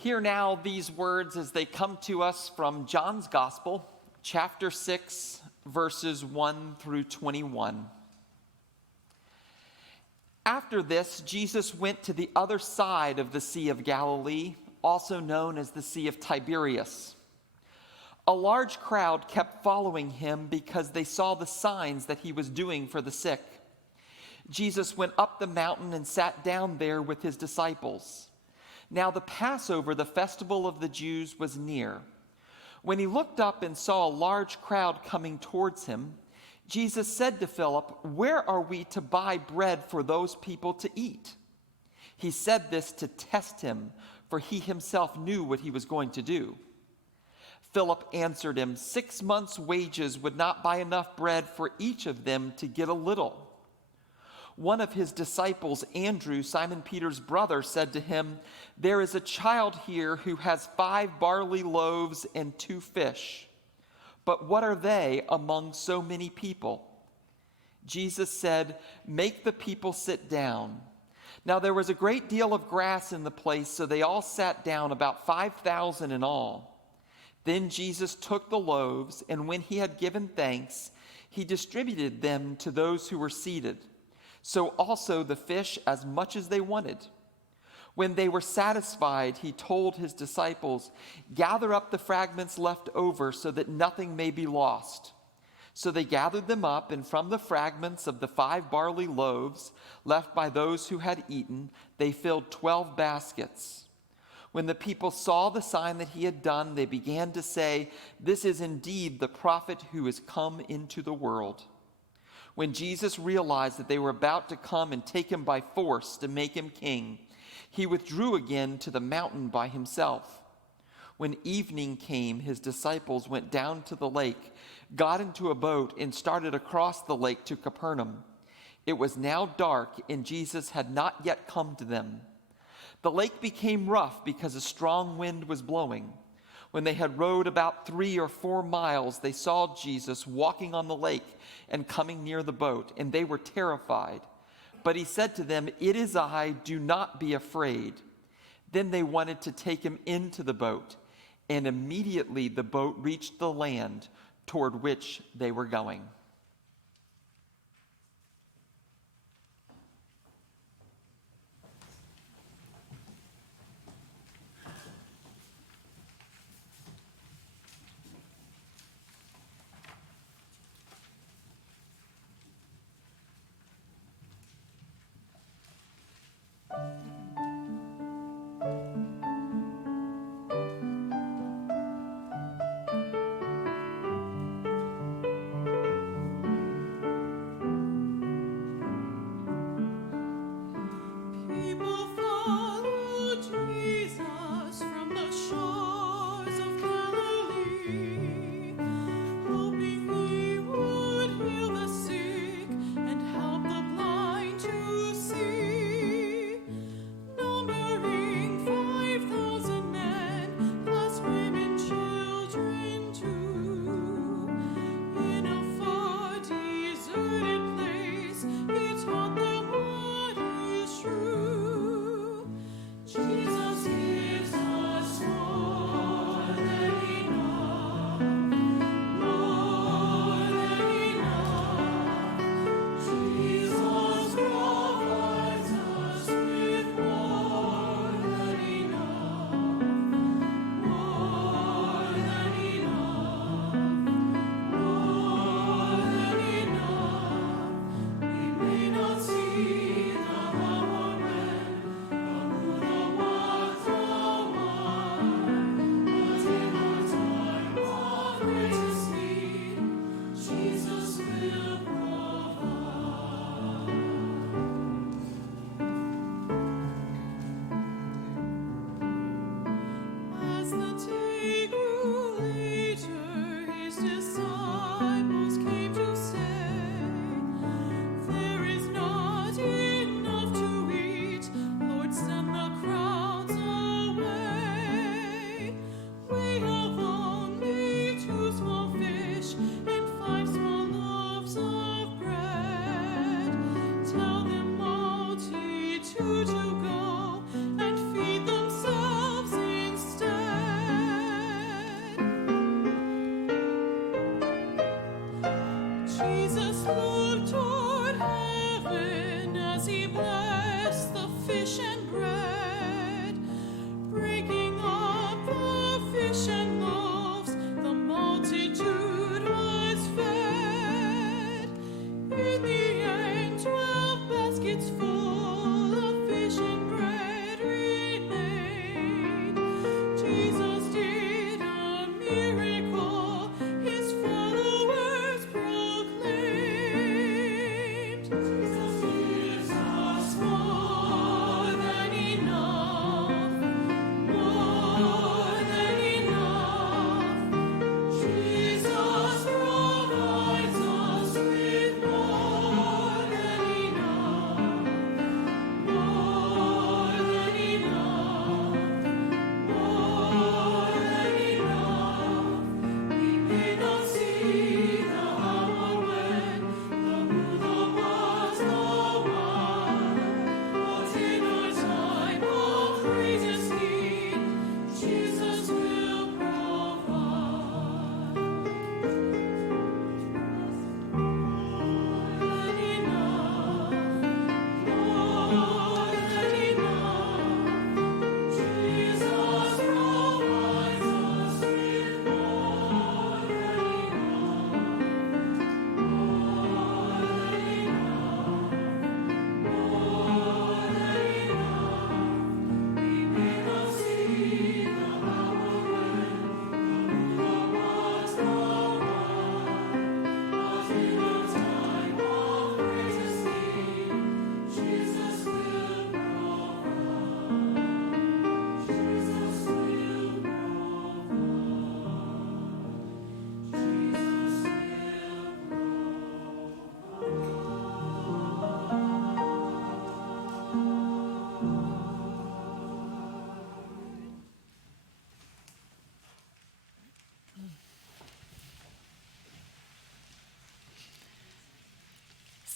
Hear now these words as they come to us from John's Gospel, chapter 6, verses 1 through 21. After this, Jesus went to the other side of the Sea of Galilee, also known as the Sea of Tiberias. A large crowd kept following him because they saw the signs that he was doing for the sick. Jesus went up the mountain and sat down there with his disciples. Now the Passover, the festival of the Jews, was near. When he looked up and saw a large crowd coming towards him, Jesus said to Philip, "Where are we to buy bread for those people to eat?" He said this to test him, for he himself knew what he was going to do. Philip answered him, 6 months' wages would not buy enough bread for each of them to get a little. One of his disciples, Andrew, Simon Peter's brother, said to him, "There is a child here who has 5 barley loaves and 2 fish. But what are they among so many people?" Jesus said, "Make the people sit down." Now there was a great deal of grass in the place, so they all sat down, about 5,000 in all. Then Jesus took the loaves, and when he had given thanks, he distributed them to those who were seated. So also the fish, as much as they wanted. When they were satisfied, he told his disciples, "Gather up the fragments left over so that nothing may be lost." So they gathered them up, and from the fragments of the 5 barley loaves left by those who had eaten, they filled 12 baskets. When the people saw the sign that he had done, they began to say, "This is indeed the prophet who is come into the world." When Jesus realized that they were about to come and take him by force to make him king, he withdrew again to the mountain by himself. When evening came, his disciples went down to the lake, got into a boat, and started across the lake to Capernaum. It was now dark, and Jesus had not yet come to them. The lake became rough because a strong wind was blowing. When they had rowed about 3 or 4 miles, they saw Jesus walking on the lake and coming near the boat, and they were terrified. But he said to them, "It is I, do not be afraid." Then they wanted to take him into the boat, and immediately the boat reached the land toward which they were going.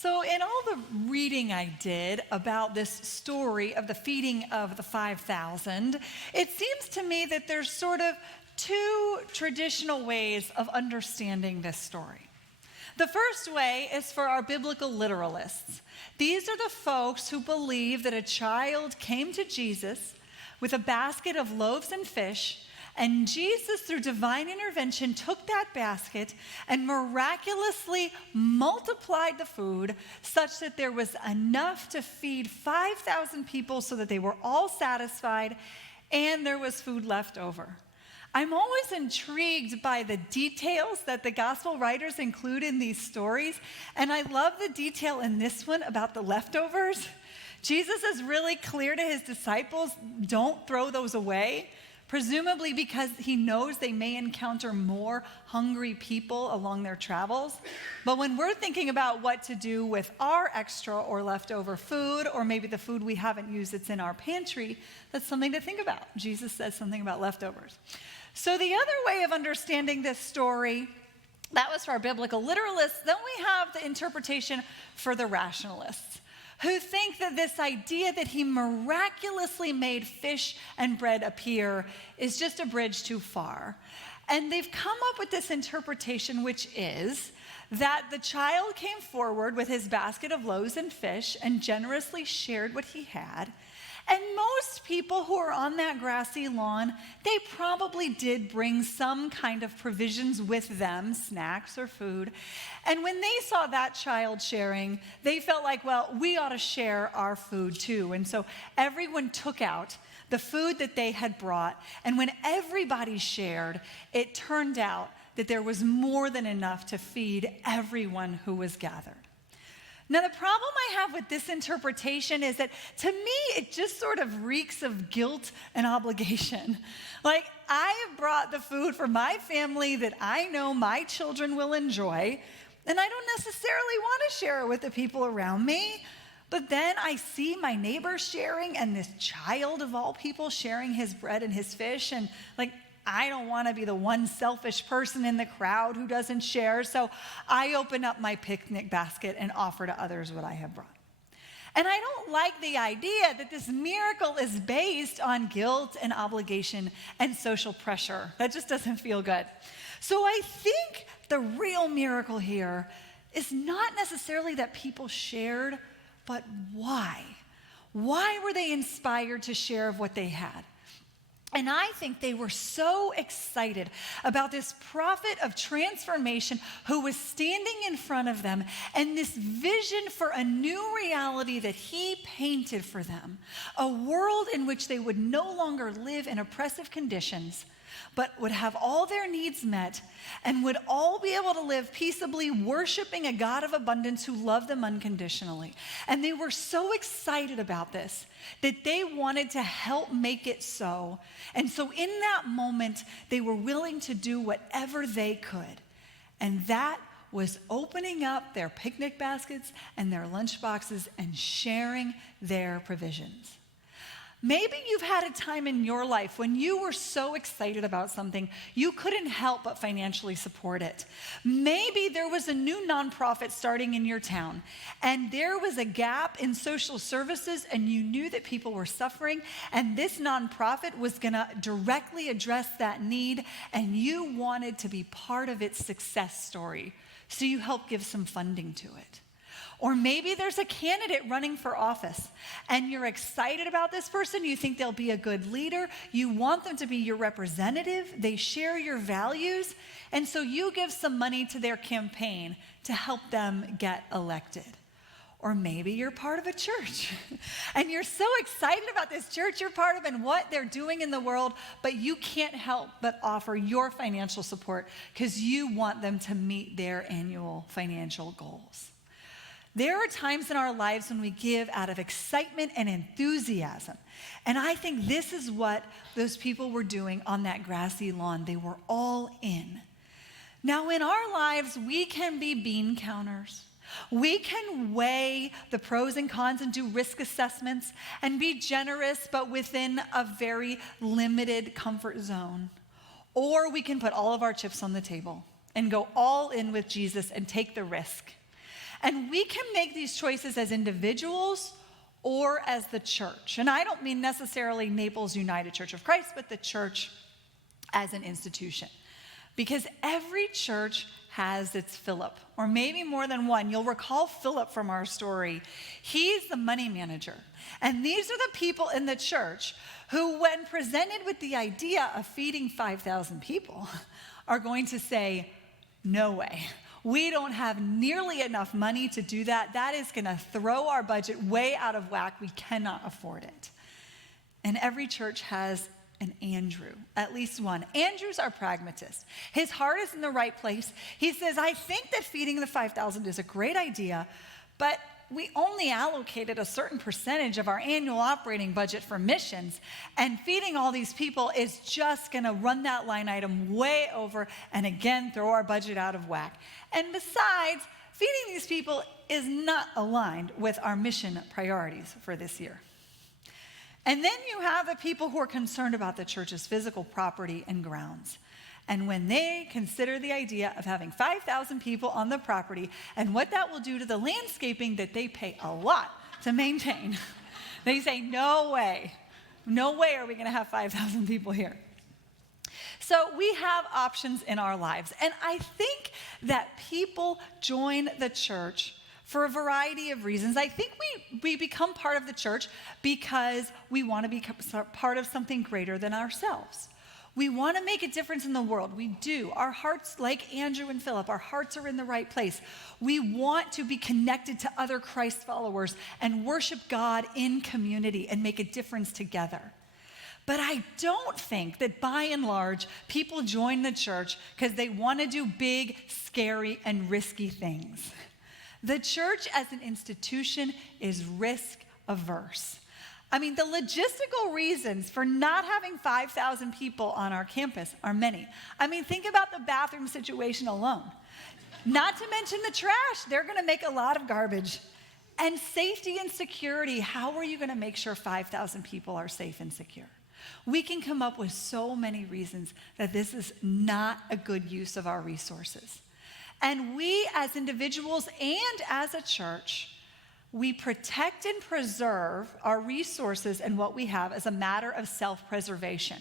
So in all the reading I did about this story of the feeding of the 5,000, it seems to me that there's sort of two traditional ways of understanding this story. The first way is for our biblical literalists. These are the folks who believe that a child came to Jesus with a basket of loaves and fish, and Jesus, through divine intervention, took that basket and miraculously multiplied the food such that there was enough to feed 5,000 people so that they were all satisfied and there was food left over. I'm always intrigued by the details that the gospel writers include in these stories, and I love the detail in this one about the leftovers. Jesus is really clear to his disciples, don't throw those away. Presumably because he knows they may encounter more hungry people along their travels. But when we're thinking about what to do with our extra or leftover food, or maybe the food we haven't used that's in our pantry, that's something to think about. Jesus says something about leftovers. So the other way of understanding this story, that was for our biblical literalists. Then we have the interpretation for the rationalists, who think that this idea that he miraculously made fish and bread appear is just a bridge too far. And they've come up with this interpretation, which is that the child came forward with his basket of loaves and fish and generously shared what he had. And most people who are on that grassy lawn, they probably did bring some kind of provisions with them, snacks or food. And when they saw that child sharing, they felt like, well, we ought to share our food too. And so everyone took out the food that they had brought. And when everybody shared, it turned out that there was more than enough to feed everyone who was gathered. Now, the problem I have with this interpretation is that, to me, it just sort of reeks of guilt and obligation. Like, I have brought the food for my family that I know my children will enjoy, and I don't necessarily want to share it with the people around me. But then I see my neighbor sharing, and this child of all people sharing his bread and his fish, and I don't want to be the one selfish person in the crowd who doesn't share, so I open up my picnic basket and offer to others what I have brought. And I don't like the idea that this miracle is based on guilt and obligation and social pressure. That just doesn't feel good. So I think the real miracle here is not necessarily that people shared, but why? Why were they inspired to share of what they had? And I think they were so excited about this prophet of transformation who was standing in front of them, and this vision for a new reality that he painted for them, a world in which they would no longer live in oppressive conditions, but would have all their needs met and would all be able to live peaceably, worshiping a God of abundance who loved them unconditionally. And they were so excited about this that they wanted to help make it so. And so in that moment, they were willing to do whatever they could. And that was opening up their picnic baskets and their lunch boxes and sharing their provisions. Maybe you've had a time in your life when you were so excited about something, you couldn't help but financially support it. Maybe there was a new nonprofit starting in your town, and there was a gap in social services, and you knew that people were suffering, and this nonprofit was going to directly address that need, and you wanted to be part of its success story, so you helped give some funding to it. Or maybe there's a candidate running for office and you're excited about this person. You think they'll be a good leader. You want them to be your representative. They share your values. And so you give some money to their campaign to help them get elected. Or maybe you're part of a church and you're so excited about this church you're part of and what they're doing in the world, but you can't help but offer your financial support because you want them to meet their annual financial goals. There are times in our lives when we give out of excitement and enthusiasm. And I think this is what those people were doing on that grassy lawn. They were all in. Now, in our lives, we can be bean counters. We can weigh the pros and cons and do risk assessments and be generous, but within a very limited comfort zone. Or we can put all of our chips on the table and go all in with Jesus and take the risk. And we can make these choices as individuals or as the church. And I don't mean necessarily Naples United Church of Christ, but the church as an institution. Because every church has its Philip, or maybe more than one. You'll recall Philip from our story. He's the money manager. And these are the people in the church who, when presented with the idea of feeding 5,000 people, are going to say, no way. We don't have nearly enough money to do that. That is going to throw our budget way out of whack. We cannot afford it. And every church has an Andrew, at least one. Andrew's our pragmatist. His heart is in the right place. He says, I think that feeding the 5,000 is a great idea, but we only allocated a certain percentage of our annual operating budget for missions, and feeding all these people is just going to run that line item way over and again throw our budget out of whack. And besides, feeding these people is not aligned with our mission priorities for this year. And then you have the people who are concerned about the church's physical property and grounds. And when they consider the idea of having 5,000 people on the property and what that will do to the landscaping that they pay a lot to maintain, they say, no way are we going to have 5,000 people here. So we have options in our lives. And I think that people join the church for a variety of reasons. I think we become part of the church because we want to be part of something greater than ourselves. We want to make a difference in the world. We do. Our hearts, like Andrew and Philip, our hearts are in the right place. We want to be connected to other Christ followers and worship God in community and make a difference together. But I don't think that by and large, people join the church because they want to do big, scary, and risky things. The church as an institution is risk averse. I mean, the logistical reasons for not having 5,000 people on our campus are many. I mean, think about the bathroom situation alone. Not to mention the trash. They're going to make a lot of garbage. And safety and security. How are you going to make sure 5,000 people are safe and secure? We can come up with so many reasons that this is not a good use of our resources. And we as individuals and as a church, we protect and preserve our resources and what we have as a matter of self-preservation.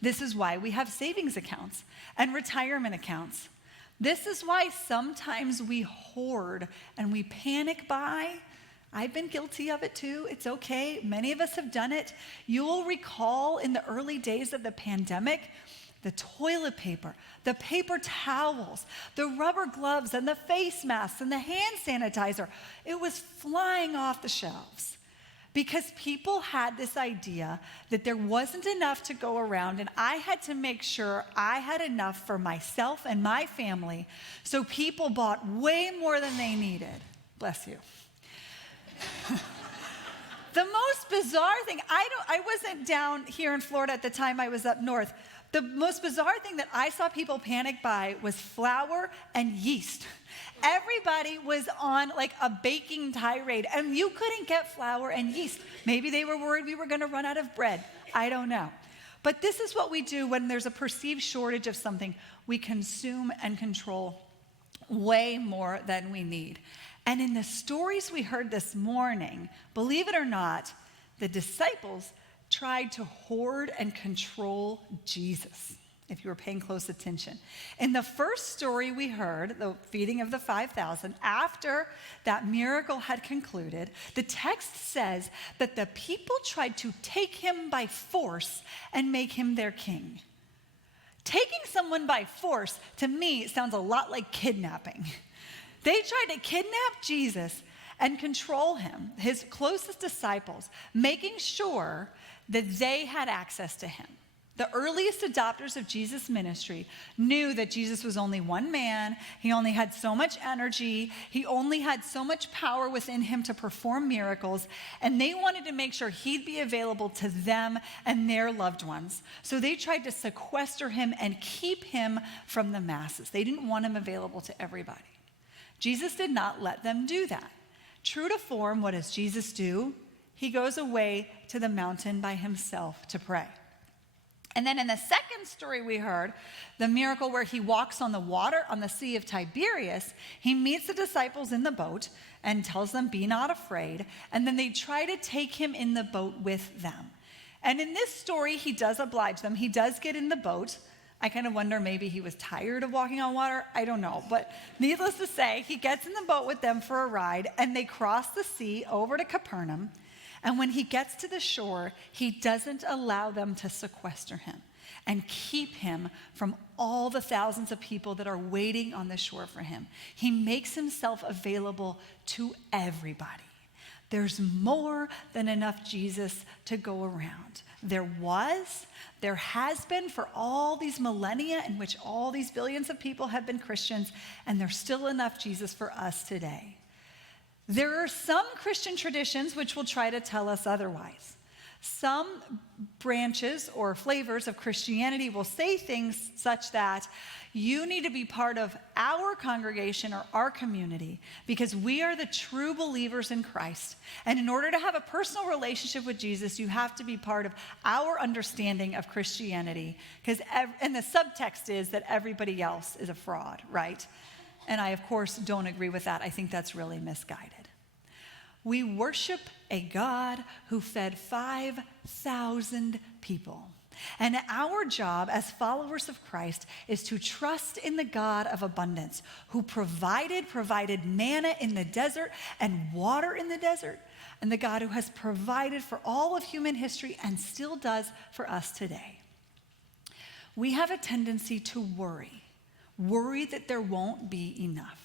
This is why we have savings accounts and retirement accounts. This is why sometimes we hoard and we panic buy. I've been guilty of it too. It's okay. Many of us have done it. You will recall in the early days of the pandemic, the toilet paper, the paper towels, the rubber gloves, and the face masks, and the hand sanitizer. It was flying off the shelves because people had this idea that there wasn't enough to go around, and I had to make sure I had enough for myself and my family, so people bought way more than they needed. Bless you. The most bizarre thing, I wasn't down here in Florida at the time, I was up north. The most bizarre thing that I saw people panic buy was flour and yeast. Everybody was on like a baking tirade, and you couldn't get flour and yeast. Maybe they were worried we were going to run out of bread. I don't know. But this is what we do when there's a perceived shortage of something. We consume and control way more than we need. And in the stories we heard this morning, believe it or not, the disciples tried to hoard and control Jesus, if you were paying close attention. In the first story we heard, the feeding of the 5,000, after that miracle had concluded, the text says that the people tried to take him by force and make him their king. Taking someone by force, to me, sounds a lot like kidnapping. They tried to kidnap Jesus and control him, his closest disciples, making sure that they had access to him. The earliest adopters of Jesus' ministry knew that Jesus was only one man. He only had so much energy. He only had so much power within him to perform miracles. And they wanted to make sure he'd be available to them and their loved ones. So they tried to sequester him and keep him from the masses. They didn't want him available to everybody. Jesus did not let them do that. True to form, what does Jesus do? He goes away to the mountain by himself to pray. And then in the second story we heard, the miracle where he walks on the water on the Sea of Tiberias, he meets the disciples in the boat and tells them, be not afraid. And then they try to take him in the boat with them. And in this story, he does oblige them. He does get in the boat. I kind of wonder maybe he was tired of walking on water. I don't know. But needless to say, he gets in the boat with them for a ride, and they cross the sea over to Capernaum. And when he gets to the shore, he doesn't allow them to sequester him and keep him from all the thousands of people that are waiting on the shore for him. He makes himself available to everybody. There's more than enough Jesus to go around. There has been for all these millennia in which all these billions of people have been Christians, and there's still enough Jesus for us today. There are some Christian traditions which will try to tell us otherwise. Some branches or flavors of Christianity will say things such that you need to be part of our congregation or our community because we are the true believers in Christ. And in order to have a personal relationship with Jesus, you have to be part of our understanding of Christianity. And the subtext is that everybody else is a fraud, right? And I, of course, don't agree with that. I think that's really misguided. We worship a God who fed 5,000 people. And our job as followers of Christ is to trust in the God of abundance who provided manna in the desert and water in the desert, and the God who has provided for all of human history and still does for us today. We have a tendency to worry that there won't be enough.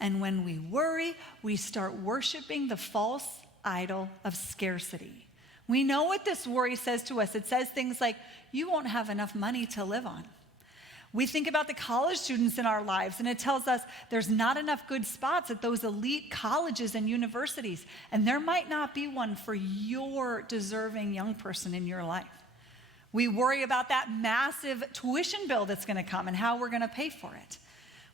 And when we worry, we start worshiping the false idol of scarcity. We know what this worry says to us. It says things like, you won't have enough money to live on. We think about the college students in our lives, and it tells us there's not enough good spots at those elite colleges and universities, and there might not be one for your deserving young person in your life. We worry about that massive tuition bill that's going to come and how we're going to pay for it.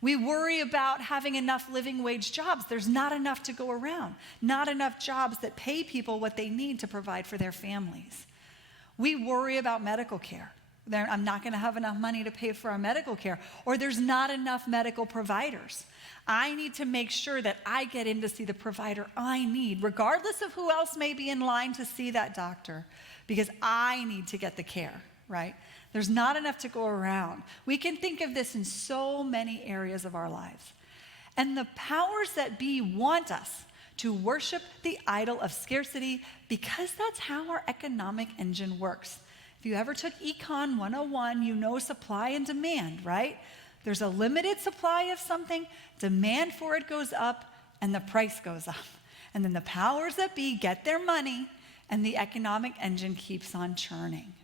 We worry about having enough living wage jobs. There's not enough to go around. Not enough jobs that pay people what they need to provide for their families. We worry about medical care. I'm not going to have enough money to pay for our medical care, or there's not enough medical providers. I need to make sure that I get in to see the provider I need, regardless of who else may be in line to see that doctor, because I need to get the care, right? There's not enough to go around. We can think of this in so many areas of our lives. And the powers that be want us to worship the idol of scarcity because that's how our economic engine works. If you ever took Econ 101, you know supply and demand, right? There's a limited supply of something, demand for it goes up, and the price goes up. And then the powers that be get their money, and the economic engine keeps on churning.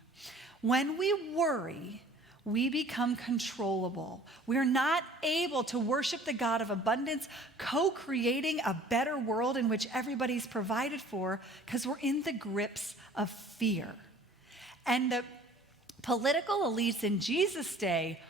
When we worry, we become controllable. We're not able to worship the God of abundance, co-creating a better world in which everybody's provided for, because we're in the grips of fear. And the political elites in Jesus' day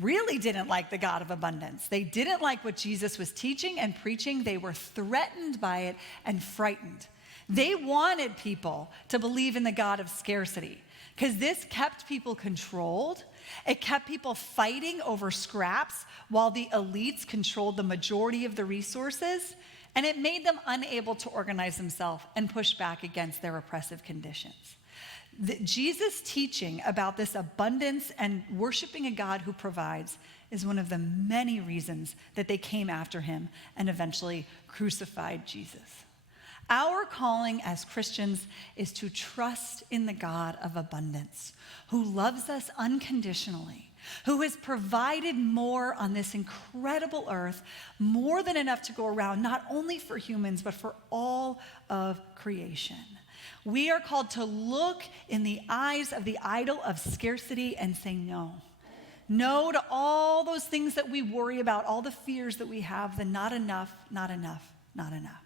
really didn't like the God of abundance. They didn't like what Jesus was teaching and preaching. They were threatened by it and frightened. They wanted people to believe in the God of scarcity, because this kept people controlled. It kept people fighting over scraps while the elites controlled the majority of the resources, and it made them unable to organize themselves and push back against their oppressive conditions. Jesus' teaching about this abundance and worshiping a God who provides is one of the many reasons that they came after him and eventually crucified Jesus. Our calling as Christians is to trust in the God of abundance, who loves us unconditionally, who has provided more on this incredible earth, more than enough to go around, not only for humans, but for all of creation. We are called to look in the eyes of the idol of scarcity and say no. No to all those things that we worry about, all the fears that we have, the not enough, not enough, not enough.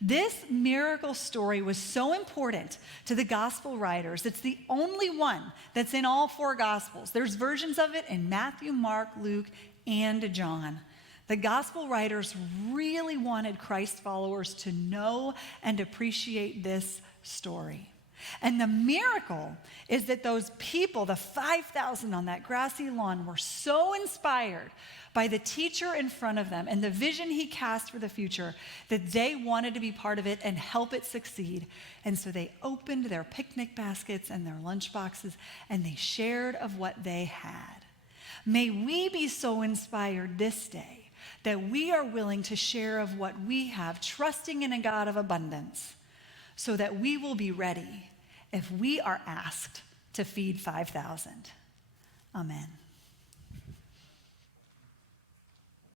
This miracle story was so important to the gospel writers. It's the only one that's in all four gospels. There's versions of it in Matthew, Mark, Luke, and John. The gospel writers really wanted Christ followers to know and appreciate this story. And the miracle is that those people, the 5,000 on that grassy lawn, were so inspired by the teacher in front of them and the vision he cast for the future that they wanted to be part of it and help it succeed. And so they opened their picnic baskets and their lunch boxes and they shared of what they had. May we be so inspired this day that we are willing to share of what we have, trusting in a God of abundance, so that we will be ready if we are asked to feed 5,000. Amen.